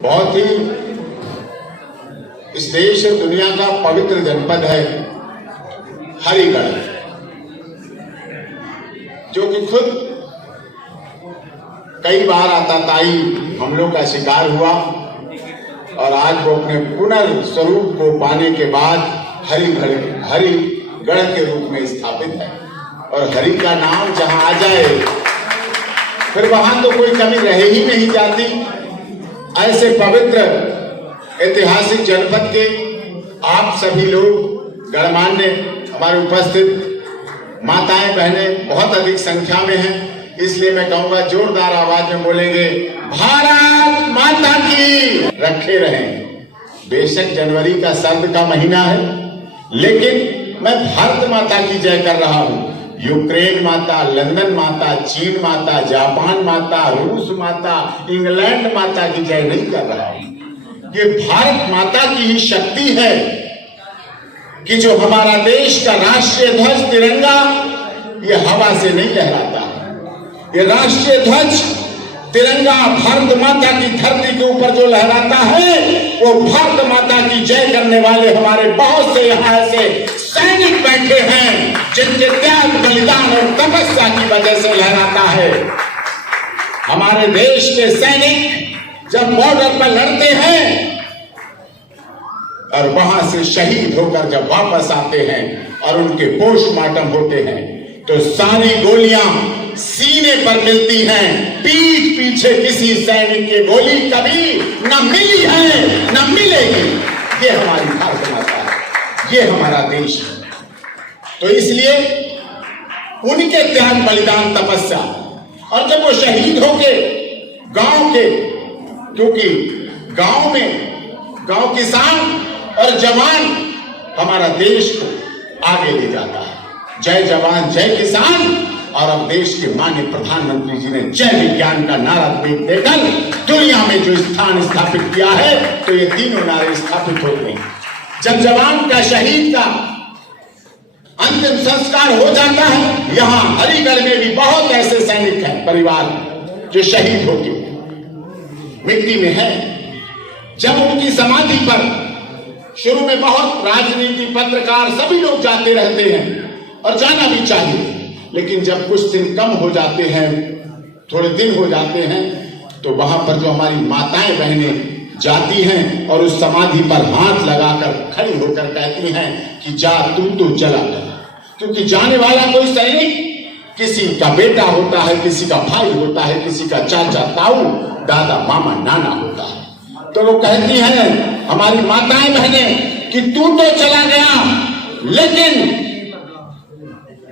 बहुत ही इस देश और दुनिया का पवित्र जनपद है हरिगढ़, जो कि खुद कई बार आतताई हमलों का शिकार हुआ और आज वो अपने पुनर्स्वरूप को पाने के बाद हरिगढ़ के रूप में स्थापित है। और हरि का नाम जहां आ जाए फिर वहां तो कोई कमी रह ही नहीं जाती। ऐसे पवित्र ऐतिहासिक जनपद के आप सभी लोग गणमान्य, हमारे उपस्थित माताएं बहनें बहुत अधिक संख्या में हैं, इसलिए मैं कहूंगा जोरदार आवाज में बोलेंगे, भारत माता की रखे रहें। बेशक जनवरी का सर्द का महीना है, लेकिन मैं भारत माता की जय कर रहा हूं। यूक्रेन माता, लंदन माता, चीन माता, जापान माता, रूस माता, इंग्लैंड माता की जय नहीं कर रहा हूं। ये भारत माता की ही शक्ति है कि जो हमारा देश का राष्ट्रीय ध्वज तिरंगा ये हवा से नहीं लहराता है। ये राष्ट्रीय ध्वज तिरंगा भारत माता की धरती के ऊपर जो लहराता है वो भारत माता की जय करने वाले हमारे बहुत से यहाँ ऐसे सैनिक बैठे हैं जिनके त्याग, बलिदान और तपस्या की वजह से लहराता है। हमारे देश के सैनिक जब बॉर्डर पर लड़ते हैं और वहां से शहीद होकर जब वापस आते हैं और उनके पोस्टमार्टम होते हैं तो सारी गोलियां सीने पर मिलती हैं, पीठ पीछे किसी सैनिक की गोली कभी न मिली है न मिलेगी। ये हमारी भारत माता है, ये हमारा देश है। तो इसलिए उनके त्याग, बलिदान, तपस्या और जब वो शहीद होके गांव के, क्योंकि गांव में गांव किसान और जवान हमारा देश को आगे ले जाता है। जय जवान जय किसान। और अब देश के माननीय प्रधानमंत्री जी ने जय विज्ञान का नारा देकर दुनिया में जो स्थान स्थापित किया है तो ये तीनों नारे स्थापित होते हैं। जब जवान का, शहीद का अंतिम संस्कार हो जाता है, यहाँ हरिगढ़ में भी बहुत ऐसे सैनिक हैं, परिवार जो शहीद होके मिट्टी में है। जब उनकी समाधि पर शुरू में बहुत राजनीति, पत्रकार सभी लोग जाते रहते हैं और जाना भी चाहिए, लेकिन जब कुछ दिन कम हो जाते हैं, थोड़े दिन हो जाते हैं, तो वहां पर जो हमारी माताएं बहनें जाती हैं और उस समाधि पर हाथ लगाकर खड़ी होकर कहती हैं कि जा तू तो चला कर। क्योंकि जाने वाला कोई सैनिक किसी का बेटा होता है, किसी का भाई होता है, किसी का चाचा, ताऊ, दादा, मामा, नाना होता है। तो वो कहती हैं हमारी माताएं बहनें कि तू तो चला गया, लेकिन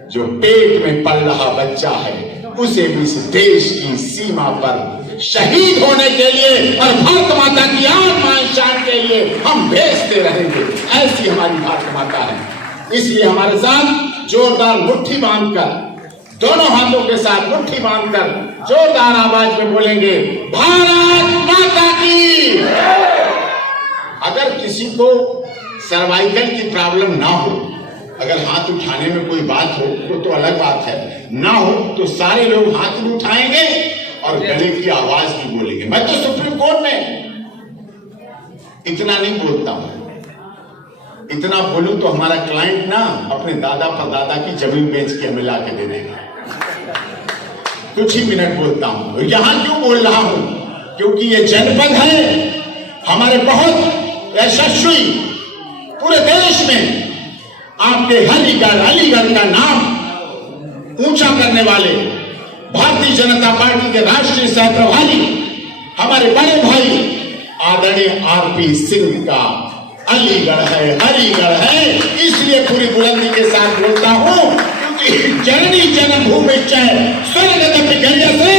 जो पेट में पल रहा बच्चा है उसे भी इस देश की सीमा पर शहीद होने के लिए और भारत माता की आन शान के लिए हम भेजते रहेंगे। ऐसी हमारी भारत माता है। इसलिए हमारे साथ जोरदार मुट्ठी बांधकर, दोनों हाथों के साथ मुट्ठी बांधकर जोरदार आवाज में बोलेंगे, भारत माता की। अगर किसी को सर्वाइकल की प्रॉब्लम ना हो, अगर हाथ उठाने में कोई बात हो तो अलग बात है, ना हो तो सारे लोग हाथ भी उठाएंगे और गले की आवाज भी बोलेंगे। मैं तो सुप्रीम कोर्ट में इतना नहीं बोलता हूं, इतना बोलूं तो हमारा क्लाइंट ना अपने दादा परदादा की जमीन बेच के हमें ला के दे देगा। कुछ ही मिनट बोलता हूं। यहां क्यों बोल रहा हूं? क्योंकि ये जनपद है हमारे बहुत यशस्वी, पूरे देश में आपके अलीगढ़ का नाम ऊंचा करने वाले भारतीय जनता पार्टी के राष्ट्रीय सह प्रभारी हमारे बड़े भाई आदरणीय आरपी सिंह का अलीगढ़ है, हरिगढ़ है। इसलिए पूरी बुलंदी के साथ बोलता हूं क्योंकि जननी जन्मभूमि स्वर्गदपि से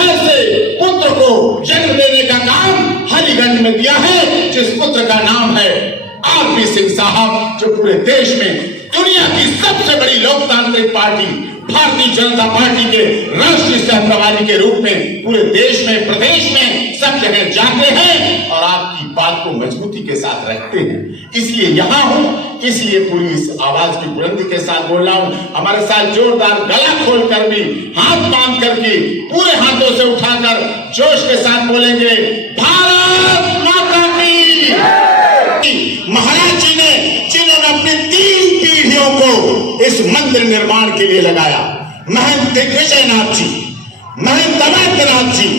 ऐसे पुत्र को जन्म देने का काम हरिगढ़ में दिया है, जिस पुत्र का नाम है आरपी सिंह साहब, जो पूरे देश में दुनिया की सबसे बड़ी लोकतांत्रिक पार्टी भारतीय जनता पार्टी के राष्ट्रीय सह प्रभारी के रूप में पूरे देश में, प्रदेश में सब जगह जाते हैं और आपकी बात को मजबूती के साथ रखते हैं। इसलिए यहाँ हूँ, इसलिए पूरी इस आवाज की बुलंदी के साथ बोल रहा हूँ। हमारे साथ जोरदार गला खोलकर भी, हाथ बांध करके, पूरे हाथों से उठाकर जोश के साथ बोलेंगे, भारत इस मंदिर निर्माण के लिए लगाया। महंत दिग्विजय नाथ जी, महंत अमरनाथ जी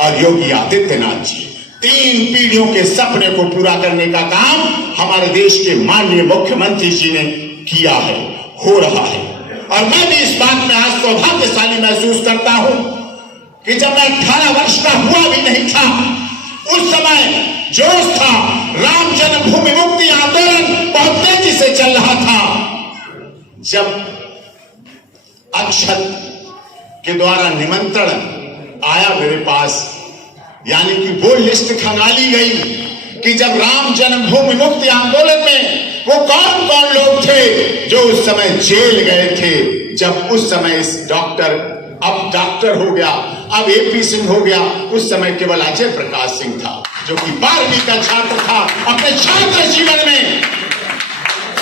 और योगी आदित्यनाथ जी, 3 पीढ़ियों के सपने को पूरा करने का काम हमारे देश के माननीय मुख्यमंत्री जी ने किया है, हो रहा है। और मैं भी इस बात में आज सौभाग्यशाली महसूस करता हूं कि जब मैं 18 वर्ष का हुआ भी नहीं था, उस समय जोश था, राम जन्मभूमि मुक्ति आंदोलन बहुत तेजी से चल रहा था। जब अक्षत के द्वारा निमंत्रण आया मेरे पास, यानी कि वो लिस्ट खंगाली गई कि जब राम जन्मभूमि मुक्ति आंदोलन में वो कौन कौन लोग थे जो उस समय जेल गए थे। जब उस समय इस डॉक्टर, अब डॉक्टर हो गया, अब एपी सिंह हो गया, उस समय केवल अजय प्रकाश सिंह था जो कि 12वीं का छात्र था। अपने छात्र जीवन में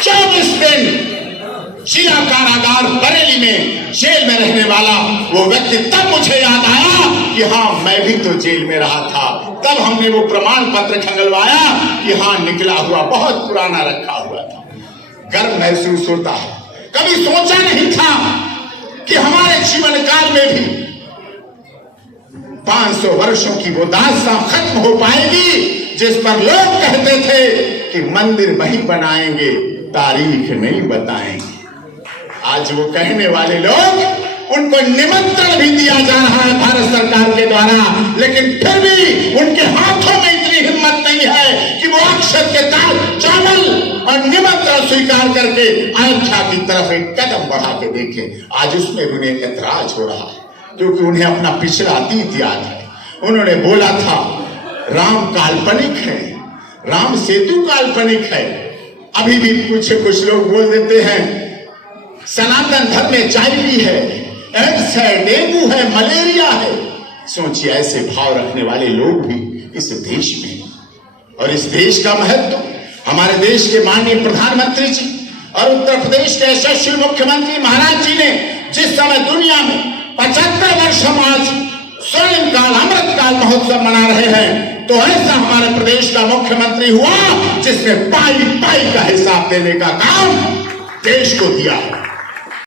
24 दिन जिला कारागार बरेली में जेल में रहने वाला वो व्यक्ति, तब मुझे याद आया कि हाँ, मैं भी तो जेल में रहा था। तब हमने वो प्रमाण पत्र खंगलवाया कि हाँ, निकला हुआ बहुत पुराना रखा हुआ था। गर्व महसूस होता है। कभी सोचा नहीं था कि हमारे जीवन काल में भी 500 वर्षों की वो दास्तां खत्म हो पाएगी जिस पर लोग कहते थे कि मंदिर वही बनाएंगे, तारीख नहीं बताएंगे। आज वो कहने वाले लोग, उनको निमंत्रण भी दिया जा रहा है भारत सरकार के द्वारा, लेकिन फिर भी उनके हाथों में इतनी हिम्मत नहीं है कि वो अक्षत के चावल और निमंत्रण स्वीकार करके अयोध्या की तरफ एक कदम बढ़ा के देखें। आज उसमें उन्हें ऐतराज हो रहा है क्योंकि उन्हें अपना पिछला अतीत याद है। उन्होंने बोला था राम काल्पनिक है, राम सेतु काल्पनिक है। अभी भी कुछ लोग बोल देते हैं सनातन धर्म में HIV है, एड्स है, डेंगू है, मलेरिया है। सोचिए, ऐसे भाव रखने वाले लोग भी इस देश में, और इस देश का महत्व हमारे देश के माननीय प्रधानमंत्री जी और उत्तर प्रदेश के यशस्वी मुख्यमंत्री महाराज जी ने जिस समय दुनिया में 75 वर्ष हम आज स्वर्ण काल, अमृत काल महोत्सव मना रहे हैं, तो ऐसा हमारे प्रदेश का मुख्यमंत्री हुआ जिसने पाई पाई का हिसाब देने का काम देश को दिया है।